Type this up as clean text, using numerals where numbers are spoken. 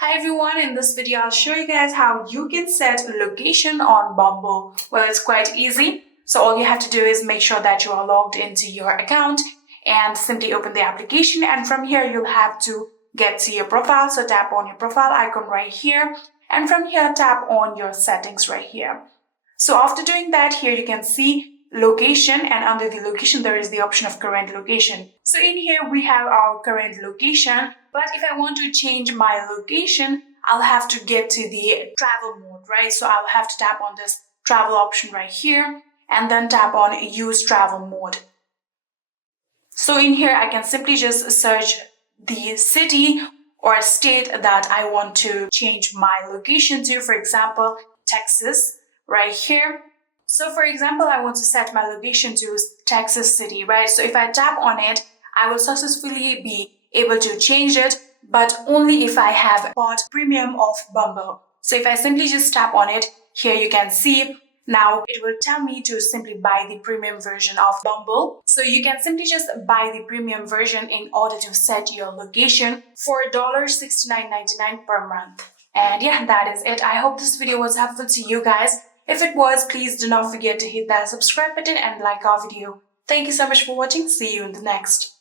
Hi everyone, in this video I'll show you guys how you can set location on Bumble. Well, it's quite easy. So all you have to do is make sure that you are logged into your account and simply open the application, and from here you'll have to get to your profile. So tap on your profile icon right here, and from here tap on your settings right here. So after doing that, here you can see location, and under the location there is the option of current location. So in here we have our current location, but if I want to change my location, I'll have to get to the travel mode, right? So I'll have to tap on this travel option right here and then tap on use travel mode. So in here I can simply just search the city or state that I want to change my location to, for example, Texas right here. So for example, I want to set my location to Texas City, right? So if I tap on it, I will successfully be able to change it, but only if I have bought premium of Bumble. So if I simply just tap on it, here you can see now it will tell me to simply buy the premium version of Bumble. So you can simply just buy the premium version in order to set your location for $69.99 per month. And yeah, that is it. I hope this video was helpful to you guys. If it was, please do not forget to hit that subscribe button and like our video. Thank you so much for watching. See you in the next.